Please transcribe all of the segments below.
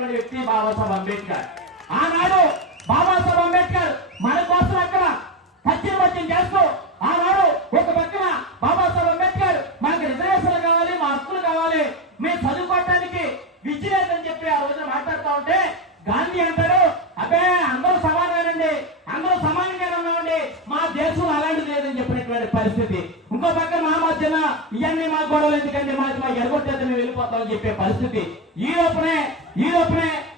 చేసినటువంటి వ్యక్తి బాబాసాహెబ్ అంబేద్కర్. ఆనాడు బాబాసాహెబ్ అంబేద్కర్ మన కోసం అక్కడ సత్యవచనం చేస్తూ ఆనాడు ఒక పక్కన బాబాసాహెబ్ అంబేద్కర్ మనకు రిజర్వేషన్లు కావాలి, మా హక్కులు కావాలి, మేము చదువుకోవడానికి విద్య లేదని చెప్పి ఆ రోజున మాట్లాడుతూ ఉంటే గాంధీ అంటాడు, అబ్బే అందరూ సమానమేనండి, అందరూ సమానంగానే ఉన్నామండి, మా దేశం అలాంటిది లేదని చెప్పినటువంటి పరిస్థితి. ఇంకో పక్కన మా మధ్యన ఇవన్నీ మా గొడవలు ఎందుకండి, మా ఎడగొట్టేది మేము వెళ్ళిపోతామని చెప్పే పరిస్థితి. ఈ లోపనే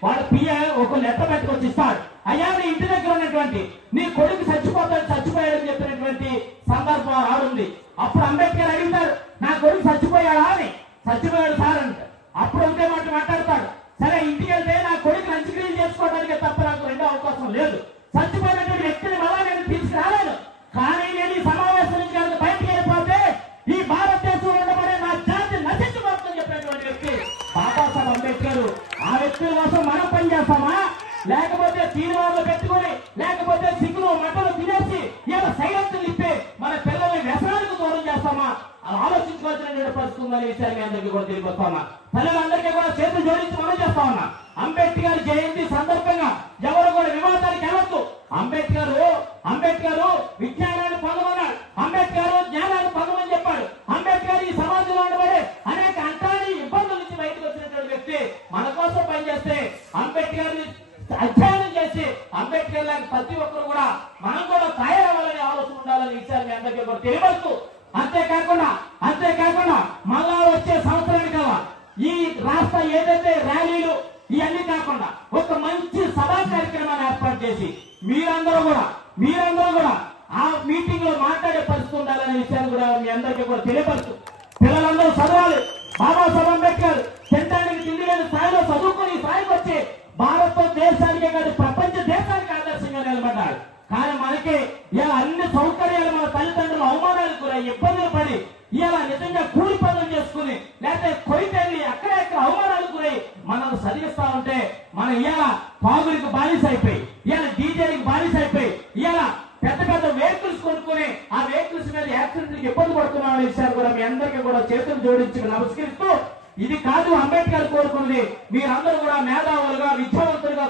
వాడు పిఏ ఒక లెటర్ పెట్టుకొచ్చి ఇస్తాడు, అయ్యా నీ ఇంటి దగ్గర ఉన్నటువంటి నీ కొడుకు చచ్చిపోయాడని చెప్పినటువంటి సందర్భం ఆడుంది. అప్పుడు అంబేద్కర్ అడుగుతాడు, నా కొడుకు చచ్చిపోయాడా అని. చచ్చిపోయాడు సార్ అంటే అప్పుడు ఒకే మాట మాట్లాడతాడు, సరే ఇంటికి వెళ్తే నా కొడుకు అంత్యక్రియలు చేసుకోవడానికి తప్ప నాకు రెండో అవకాశం లేదు, చచ్చిపోయినటువంటి వ్యక్తిని మళ్ళా నేను తీసుకురాలేను, కానీ నేను ఈ సమావేశం నుంచి కనుక బయటికి వెళ్ళిపోతే ఈ భారతదేశంలో ఉండబడే నా జాతి నశించిపోతుందని చెప్పినటువంటి వ్యక్తి బాబాసాహెబ్ అంబేద్కర్. ఆ వ్యక్తుల కోసం మనం పనిచేస్తామా, లేకపోతే తీర్మానాలు పెట్టుకుని, లేకపోతే సిగ్గులు మటలు తినేసి ఇలా సైలెంట్ ఇప్పి మన పిల్లల్ని వ్యసనాలకు దూరం చేస్తామా, ఆలోచించుకోవాల్సిన పరిస్థితి ఉందనే విషయాన్ని మీ అందరికీ కూడా తెలియపరుస్తామా. పిల్లలందరికీ కూడా చేతులు జోడించి మనం చేస్తా ఉన్నా. అంబేద్కర్ జయంతి సందర్భంగా ఎవరు కూడా వివాదానికి వెళ్ళొద్దు. అంబేద్కర్ విజ్ఞానాన్ని పొందమన్నాడు, అంబేద్కర్ జ్ఞానాన్ని పొందమని చెప్పాడు. అంబేద్కర్ ఈ సమాజంలో ఉండబడే అనేక అంటాన్ని ఇబ్బందుల నుంచి బయటకు వచ్చినటువంటి వ్యక్తి. మన కోసం పనిచేస్తే అంబేద్కర్ ని అధ్యయనం చేసి అంబేద్కర్ లాగా ప్రతి ఒక్కరు కూడా మనం కూడా తయారవ్వాలని ఆలోచన ఉండాలని విషయాన్ని మీ అందరికీ కూడా తెలియవచ్చు. అంతేకాకుండా మళ్ళా వచ్చే సంవత్సరానికి ఈ రాష్ట్ర ఏదైతే ర్యాలీలు ఇవన్నీ కాకుండా ఒక మంచి సభా కార్యక్రమాన్ని ఏర్పాటు చేసి మీరందరూ కూడా ఆ మీటింగ్ లో మాట్లాడే పరిస్థితి ఉండాలనే విషయాన్ని కూడా మీ అందరికీ కూడా తెలియపరుస్తూ, పిల్లలందరూ చదవాలి. బాబాసాహెబ్ అంబేద్కర్ తినడానికి తిండి లేని స్థాయిలో చదువుకుని స్థాయికి వచ్చి భారతదేశానికే కాదు ప్రపంచ దేశానికి ఆదర్శంగా నిలబడ్డాడు. కానీ మనకి ఇలా అన్ని సౌకర్యాలు మన తల్లిదండ్రులు అవమానాలు కూడా ఇబ్బందులు పడి ఇలా నిజంగా కూలి పనులు చేసుకుని లేకపోతే కొయితెళ్ళి అక్కడెక్కడ అవమానాలు గురై మనం చదివిస్తా ఉంటే మనం ఇలా పాగులకు బానిస అయిపోయి, ఇలా డీజేలకు బానిస అయిపోయి, ఇలా పెద్ద వెహికల్స్ కొనుక్కుని ఆ వెహికల్స్ మీద యాక్సిడెంట్లకు ఇబ్బంది పడుతున్న విషయాలు కూడా మీ అందరికీ కూడా చేతులు జోడించి నమస్కరిస్తూ, ఇది కాదు అంబేద్కర్ కోరుకున్నది. మీరందరూ కూడా మేధావులుగా విద్యావంతులుగా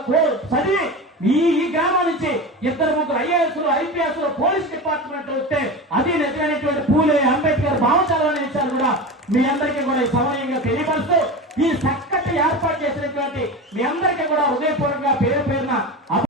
చదివి ఈ గ్రామం నుంచి 2-3 ఐఏఎస్లు, ఐపీఎస్లు, పోలీస్ డిపార్ట్మెంట్ వస్తే అది నిజమైనటువంటి పూలే అంబేద్కర్ భావచాలనే విషయాలు కూడా మీ అందరూ